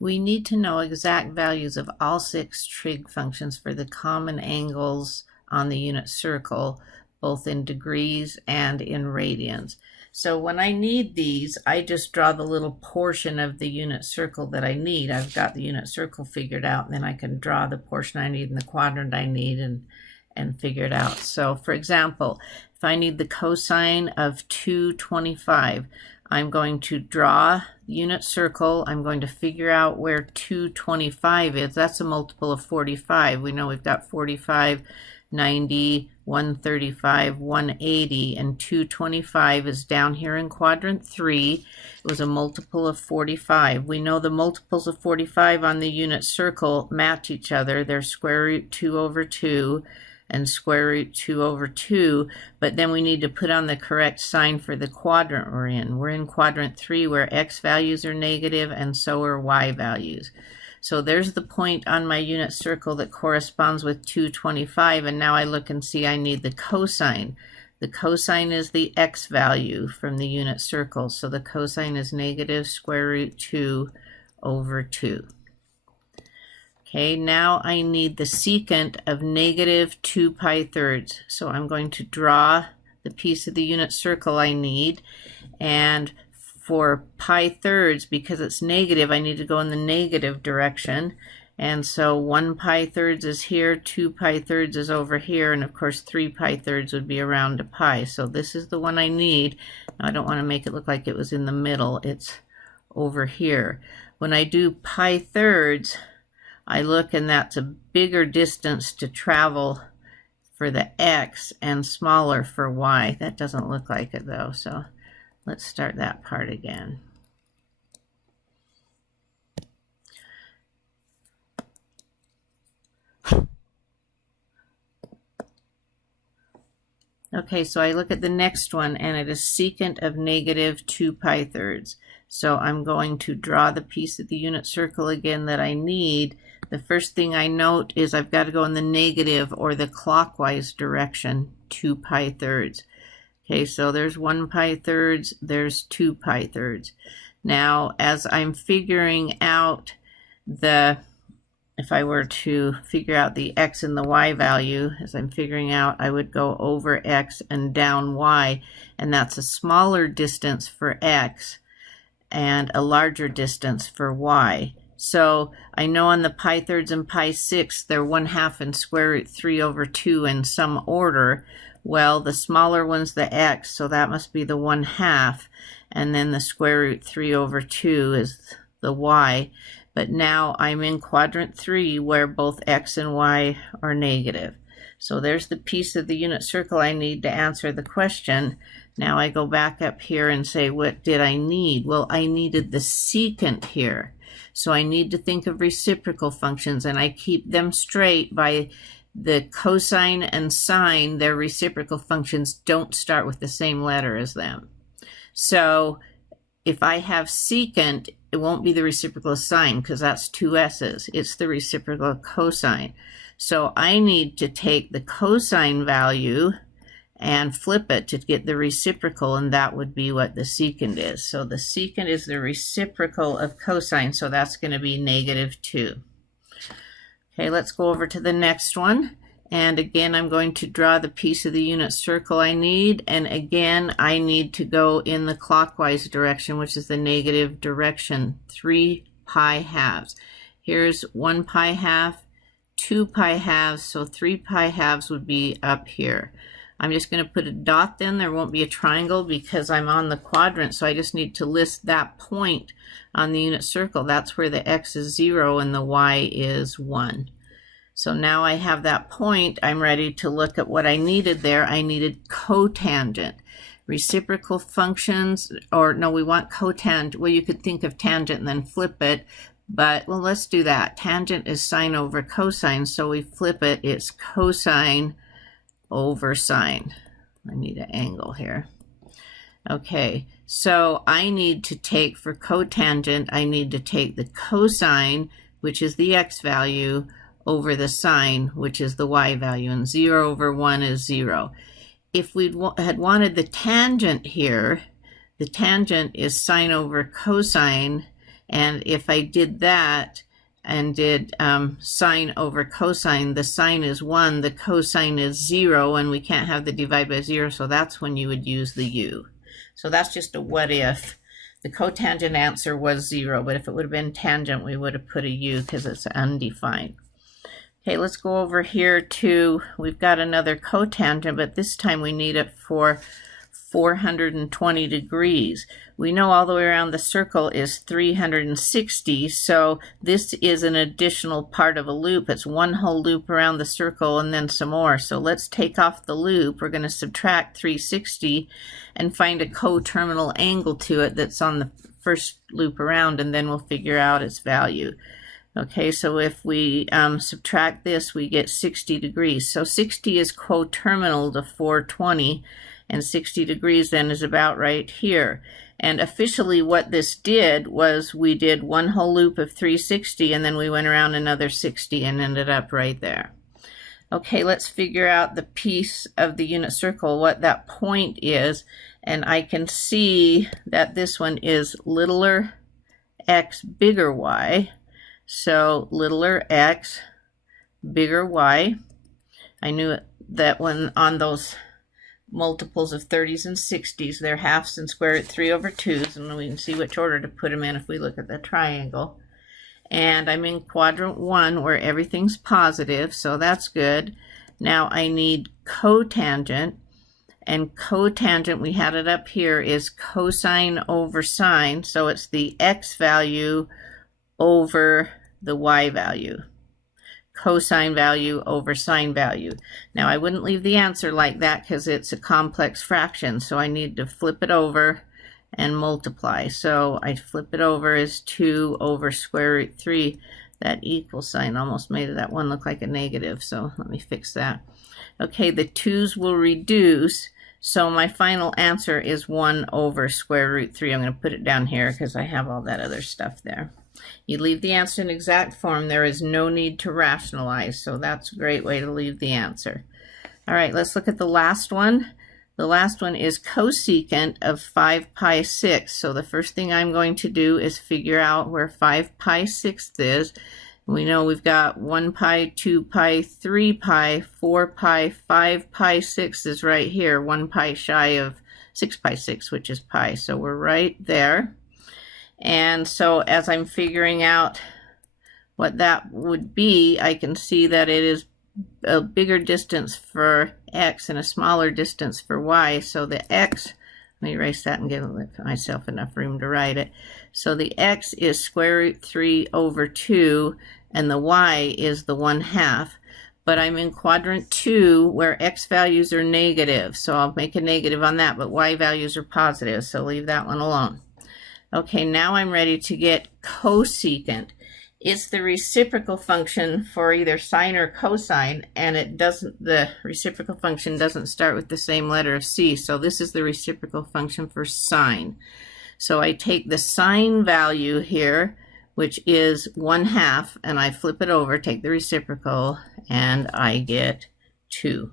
We need to know exact values of all 6 trig functions for the common angles on the unit circle, both in degrees and in radians. So when I need these, I just draw the little portion of the unit circle that I need. I've got the unit circle figured out, and then I can draw the portion I need and the quadrant I need and figure it out. So for example, if I need the cosine of 225, I'm going to draw the unit circle. I'm going to figure out where 225 is. That's a multiple of 45. We know we've got 45, 90, 135, 180, and 225 is down here in quadrant 3. It was a multiple of 45. We know the multiples of 45 on the unit circle match each other. They're square root 2 over 2 and square root 2 over 2, but then we need to put on the correct sign for the quadrant we're in. We're in quadrant 3 where x values are negative and so are y values. So there's the point on my unit circle that corresponds with 225, and now I look and see I need the cosine. The cosine is the x value from the unit circle, so the cosine is negative square root 2 over 2. Okay, now I need the secant of negative 2 pi thirds. So I'm going to draw the piece of the unit circle I need, and for pi thirds, because it's negative, I need to go in the negative direction. And so 1 pi thirds is here, 2 pi thirds is over here, and of course 3 pi thirds would be around a pi. So this is the one I need. Now, I don't want to make it look like it was in the middle. It's over here. When I do pi thirds, I look and that's a bigger distance to travel for the x and smaller for y. That doesn't look like it though, so let's start that part again. Okay, so I look at the next one and it is secant of negative 2 pi thirds. So I'm going to draw the piece of the unit circle again that I need. The first thing I note is I've got to go in the negative or the clockwise direction, 2 pi thirds. Okay, so there's 1 pi thirds, there's 2 pi thirds. Now, as I'm figuring out if I were to figure out the x and the y value, as I'm figuring out, I would go over x and down y, and that's a smaller distance for x and a larger distance for y. So I know on the pi thirds and pi sixths, they're 1/2 and square root 3 over 2 in some order. Well, the smaller one's the x, so that must be the 1/2, and then the square root 3 over 2 is the y. But now I'm in quadrant 3 where both x and y are negative. So there's the piece of the unit circle I need to answer the question. Now I go back up here and say, what did I need? Well, I needed the secant here. So I need to think of reciprocal functions, and I keep them straight by the cosine and sine. Their reciprocal functions don't start with the same letter as them. So if I have secant, it won't be the reciprocal of sine because that's 2 s's. It's the reciprocal of cosine. So I need to take the cosine value and flip it to get the reciprocal, and that would be what the secant is. So the secant is the reciprocal of cosine, so that's going to be negative 2. Okay, let's go over to the next one. And again, I'm going to draw the piece of the unit circle I need. And again, I need to go in the clockwise direction, which is the negative direction, 3 pi halves. Here's 1 pi half, 2 pi halves, so 3 pi halves would be up here. I'm just going to put a dot then. There won't be a triangle because I'm on the quadrant, so I just need to list that point on the unit circle. That's where the x is 0 and the y is 1. So now I have that point. I'm ready to look at what I needed there. I needed cotangent. Reciprocal functions, or no, we want cotangent. Well, you could think of tangent and then flip it, but well, let's do that. Tangent is sine over cosine, so we flip it. It's cosine over sine. I need an angle here. Okay, so I need to take, for cotangent, I need to take the cosine, which is the x value, over the sine, which is the y value, and 0 over 1 is 0. If we had wanted the tangent here, the tangent is sine over cosine, And if I did that and did sine over cosine, the sine is 1, the cosine is 0, and we can't have the divide by 0, so that's when you would use the u. So that's just a what if. The cotangent answer was 0, but if it would have been tangent, we would have put a u because it's undefined. Okay, let's go over here to, we've got another cotangent, but this time we need it for 420 degrees. We know all the way around the circle is 360, so this is an additional part of a loop. It's one whole loop around the circle and then some more. So let's take off the loop. We're going to subtract 360 and find a coterminal angle to it that's on the first loop around, and then we'll figure out its value. Okay, so if we subtract this, we get 60 degrees. So 60 is coterminal to 420, and 60 degrees then is about right here. And officially what this did was we did one whole loop of 360, and then we went around another 60 and ended up right there. Okay, let's figure out the piece of the unit circle, what that point is. And I can see that this one is littler x, bigger y. So littler x, bigger y. I knew that when on those multiples of 30s and 60s, they're halves and square root 3 over 2s, and we can see which order to put them in if we look at the triangle. And I'm in quadrant 1 where everything's positive, so that's good. Now I need cotangent, and cotangent, we had it up here, is cosine over sine, so it's the x value over the y value. Cosine value over sine value. Now I wouldn't leave the answer like that because it's a complex fraction, so I need to flip it over and multiply. So I flip it over as 2 over square root 3. That equal sign almost made that one look like a negative, so let me fix that. Okay, the 2's will reduce, so my final answer is 1 over square root 3. I'm going to put it down here because I have all that other stuff there. You leave the answer in exact form. There is no need to rationalize, so that's a great way to leave the answer. All right, let's look at the last one. The last one is cosecant of 5 pi 6. So the first thing I'm going to do is figure out where 5 pi 6th is. We know we've got 1 pi, 2 pi, 3 pi, 4 pi, 5 pi 6 is right here. 1 pi shy of 6 pi 6, which is pi. So we're right there. And so as I'm figuring out what that would be, I can see that it is a bigger distance for x and a smaller distance for y. So the x, let me erase that and give myself enough room to write it. So the x is square root 3 over 2, and the y is the 1/2. But I'm in quadrant 2 where x values are negative, so I'll make a negative on that, but y values are positive, so leave that one alone. Okay, now I'm ready to get cosecant. It's the reciprocal function for either sine or cosine, and the reciprocal function doesn't start with the same letter of c, so this is the reciprocal function for sine. So I take the sine value here, which is 1/2, and I flip it over, take the reciprocal, and I get 2.